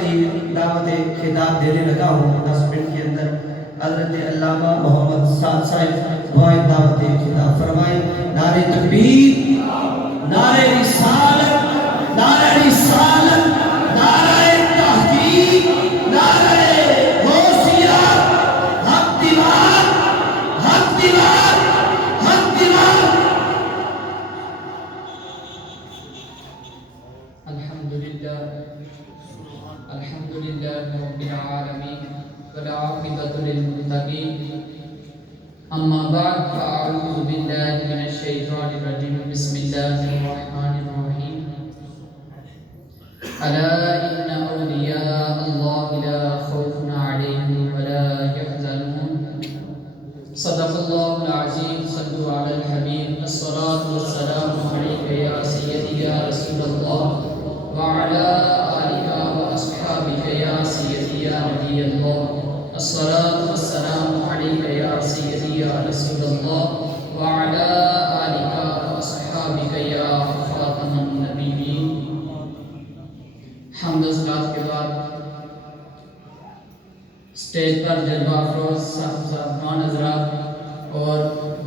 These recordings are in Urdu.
کے لیے دعوت خطاب دینے لگا ہوں 10 منٹ کے اندر حضرت علامہ محمد سعد صاحب دعائے دعوت خطاب فرمائیں۔ نعرہ تکبیر، نعرہ رسالت، نعرہ رسالت، نعرہ تحقیق، نعرہ غوثیہ، حق دیوار، حق دیوار، حق دیوار۔ الحمدللہ رب العالمین والعاقبۃ للمتقین، اما بعد فاعوذ باللہ من الشیطان الرجیم، بسم اللہ الرحمن الرحیم۔ الا ان اولیاء اللہ لا خوف علیہم ولا یحزنون، صدق اللہ العظیم۔ صلوا علی الحبیب، الصلاة والسلام علیک یا سیدی یا رسول اللہ وعلی آلہ واصحابہ یا سیدی یا نبی اللہ، الصلاة والسلام علیک یا سیدی یا رسول اللہ وعلی آلہ واصحابہ یا خاتم النبیین۔ حمد و صلوات کے بعد اسٹیج پر جلوہ افروز صاحبان حضرات اور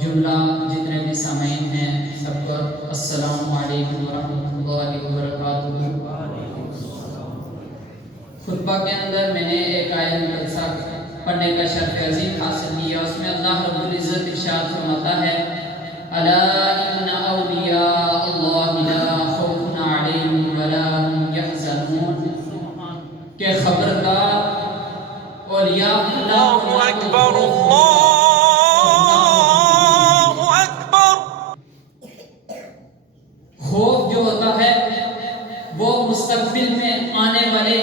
جملہ جتنے بھی سامعین ہیں سب کو السلام علیکم ورحمۃ اللہ وبرکاتہ۔ خطبہ کے اندر میں نے ایک آیت مقدسہ پڑھنے کا شرف عظیم حاصل کیا، اس میں اللہ رب العزت ارشاد فرماتا ہے الا ان اولیاء اللہ لا خوف علیہم ولا هم یحزنون، کہ خبردار اولیاء اللہ اکبر، اللہ اکبر۔ خوف جو ہوتا ہے وہ مستقبل میں آنے والے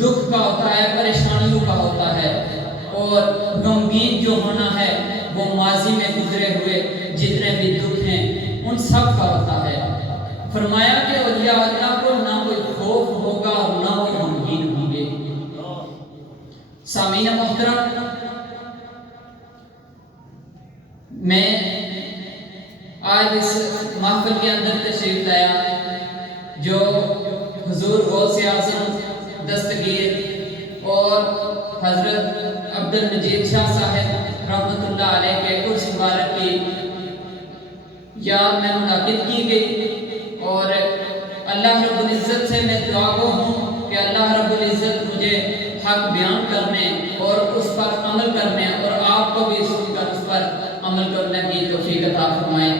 دکھ کا ہوتا ہے، پریشانیوں کا ہوتا ہے، اور غمگین جو ہونا ہے وہ ماضی میں گزرے ہوئے جتنے بھی دکھ ہیں ان سب کا ہوتا ہے۔ فرمایا کہ اولیاء اللہ کو نہ کوئی خوف ہوگا اور نہ کوئی غمگین ہوں گے۔ سامعین محترم، میں آج اس محفل کے اندر تشریف لایا جو حضور غوث اعظم دستگیر اور حضرت عبد المجید شاہ صاحب رحمۃ اللہ علیہ کے عرس مبارک کی یاد میں منعقد کی گئی، اور اللہ رب العزت سے میں دعا گو ہوں کہ اللہ رب العزت مجھے حق بیان کرنے اور اس پر عمل کرنے اور آپ کو بھی سن کر اس پر عمل کرنے کی توفیق عطا فرمائے۔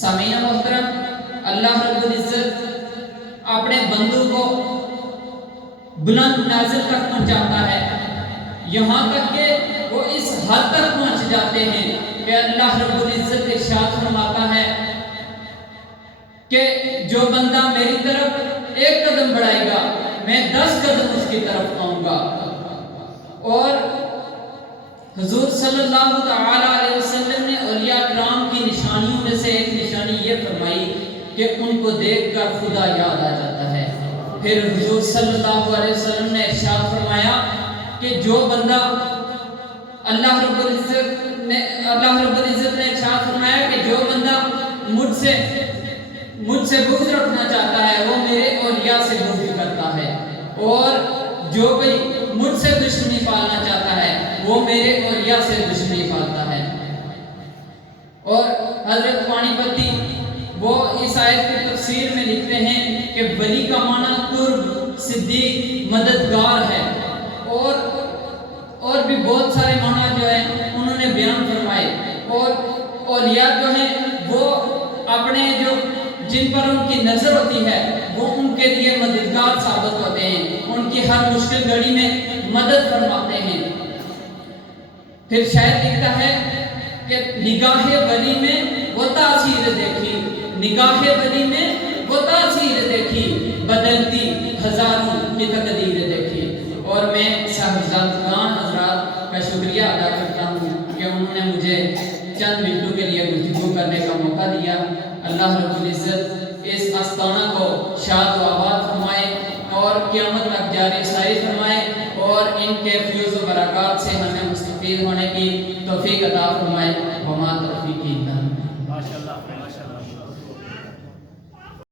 سامعین محترم، اللہ رب العزت اپنے بندوں کو بلند منازل تک پہنچاتا ہے، یہاں تک کہ وہ اس حد تک پہنچ جاتے ہیں کہ اللہ رب العزت ارشاد فرماتا ہے کہ جو بندہ میری طرف ایک قدم بڑھائے گا میں 10 قدم اس کی طرف آؤں گا۔ اور حضور صلی اللہ تعالی علیہ وسلم نے اولیاء کرام کی نشانیوں میں سے ایک نشانی یہ فرمائی کہ ان کو دیکھ کر خدا یاد آ جاتا ہے۔ پھر حضور صلی اللہ علیہ وسلم نے ارشاد فرمایا کہ جو بندہ اللہ رب العزت نے ارشاد فرمایا کہ جو بندہ مجھ سے بغض رکھنا چاہتا ہے وہ میرے اولیاء سے بغض کرتا ہے، اور جو کوئی مجھ سے دشمنی پالنا چاہتا ہے وہ میرے اولیاء سے دشمنی پالتا ہے۔ اور حضرت پانی پتی وہ اس آیت کی تفسیر میں لکھتے ہیں کہ ولی کا معنی قرب، صدیق، مددگار ہے، اور بھی بہت سارے معنی جو ہیں انہوں نے بیان فرمائے۔ اور اولیاء جو ہیں وہ اپنے جو جن پر ان کی نظر ہوتی ہے وہ ان کے لیے مددگار ثابت ہوتے ہیں، ان کی ہر مشکل گھڑی میں مدد فرماتے ہیں۔ پھر شاید لکھتا ہے کہ نگاہ ولی میں وہ تاثیر دیکھی، نگاہ ولی میں وہ تاثیر دیکھی، بدلتی ہزاروں کی تقدیر دیکھی۔ اور میں صاحبزادگان حضرات کا شکریہ ادا کرتا ہوں کہ انہوں نے مجھے چند منٹوں کے لیے گفتگو کرنے کا موقع دیا۔ اللہ رب العزت اس آستانہ کو شاد و آباد فرمائے اور قیامت تک جاری ساری فرمائے، اور ان کے فیوز و برکات سے ہمیں مستفید ہونے کی توفیق عطا فرمائے۔ وما توفیقی